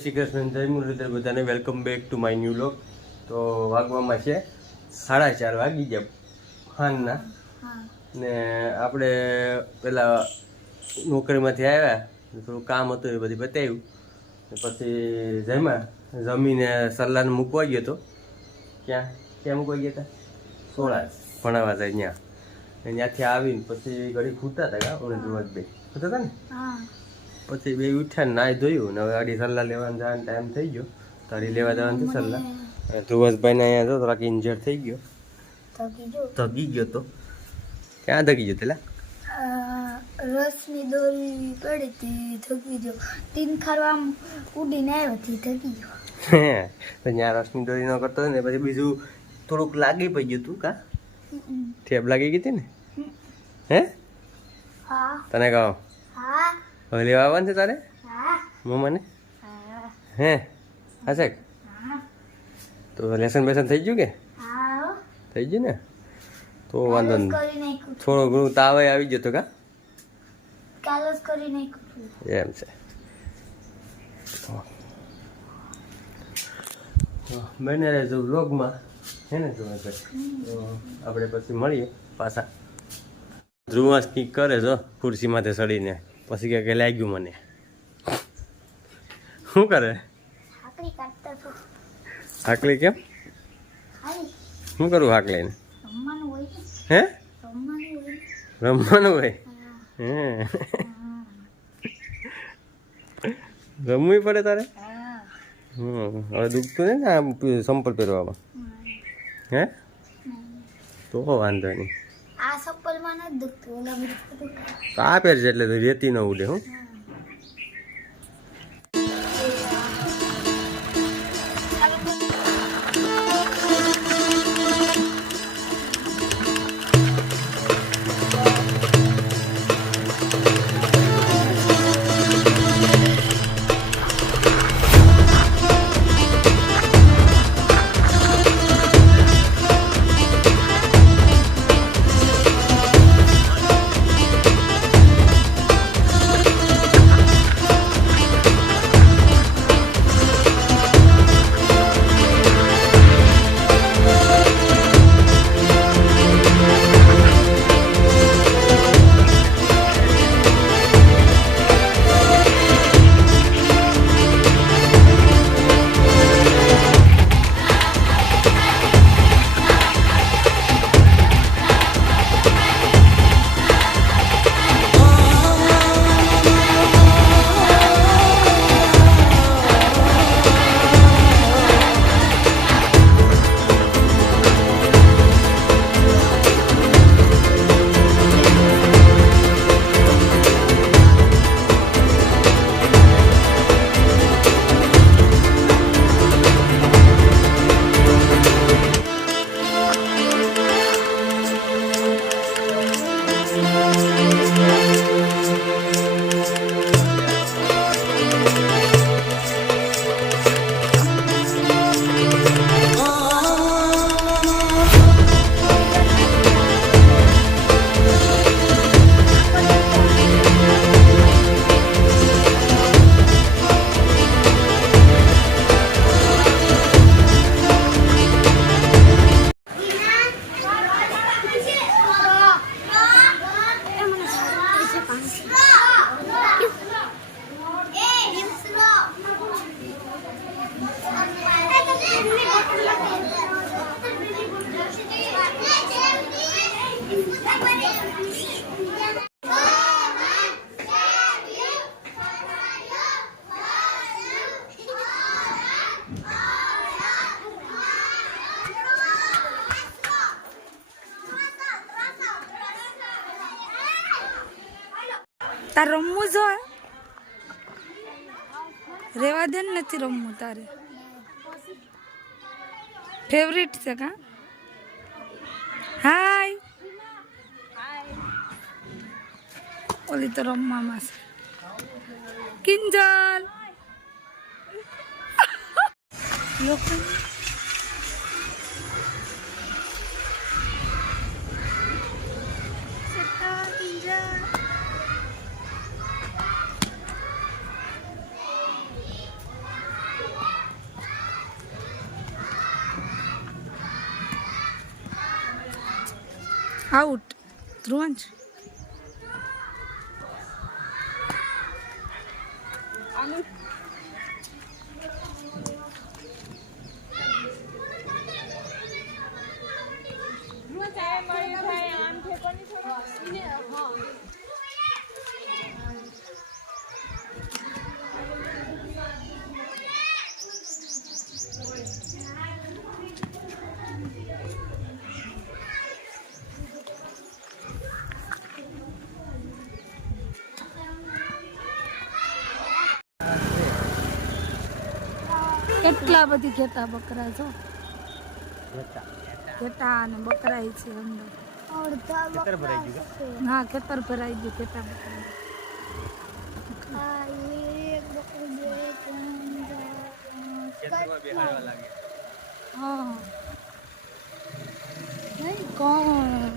શ્રી કૃષ્ણ, જય મુરલીધર, બધાને welcome back to my new vlog. તો વાગવામાં છે 4:30 વાગી ગયા હાનના ને આપણે પેલા નોકરીમાંથી આવ્યા, થોડું કામ હતું એ બધી બતાવ્યું. પછી જમીને સલ્લાને મૂકવા ગયો હતો. ક્યાં મૂકવા ગયા હતા? સોળા ભણાવવા જાય ત્યાં. ત્યાંથી આવીને પછી ઘડી ખૂટતા હતા ઉને ધ્રુવત બે ખૂટતા હતા ને. પછી બે ઉઠ્યા નાહી ધોયું ને હવે આડી સલ્લા લેવાનો જવાનો ટાઈમ થઈ ગયો. તારી લેવા જવાનું છે સલ્લા. ધ્રુવસભાઈને અહીંયા જો થોડાક ઇન્જર થઈ ગયો, થકી ગયો. તો ક્યાં થકી ગયો પેલા? રસની દોરી પડી હતી, થકી ગયો. તીન ખારવા ઉડીને આવ્યો હતી, થકી ગયો. તો ત્યાં રસની દોરી ન કરતો ને પછી બીજું થોડુંક લાગી પડી ગયું તું. કા ઠેપ લાગી ગઈ હતી ને? હે તને કહો હવે લેવા આવવાનું છે તારે મમ્માને? હે હશે? તો લેસન બેસન થઈ ગયું કે? થઈ ગયું ને? તો વાંધો નહીં. થોડો ઘણું તાવ આવી ગયો તો કા? એમ છે. બને રહેજો વ્લોગમાં, હે ને? આપણે પછી મળીએ પાછા. ધ્રુવાસ કંઈક કરે જો ખુરશી માથે ચડીને, પછી કે લાગ્યું મને. શું કરે? હાકલી કેમ? શું કરું હાકલીને? હે રમવાનું હોય? હે રમવું પડે તારે? હવે દુખતું ને આ સંપલ પહેરવામાં? હે તો વાંધો નહીં. આ પહેરશે એટલે રેતી ન ઉડે. હું તાર રમવું જો રેવા દે ને, નથી રમવું તારે. ફેવરિટ છે કા? હાય ઓલી તો રમવામાં છે. કિંજલ લોકો આઉટ ધ્રુવંશ કેટલા બધી ઘેટા બકરા છો ઘેટા અને બકરા છે અંદર અડધા ખેતર ભરાઈ બકરા ગયું છે. હા ખેતર ભરાઈ ગયું ઘેટા બકરા આ એક બકરું, બે, ત્રણ, ચાર, ખેતરમાં બેહાડવા લાગે હા નહીં? કોણ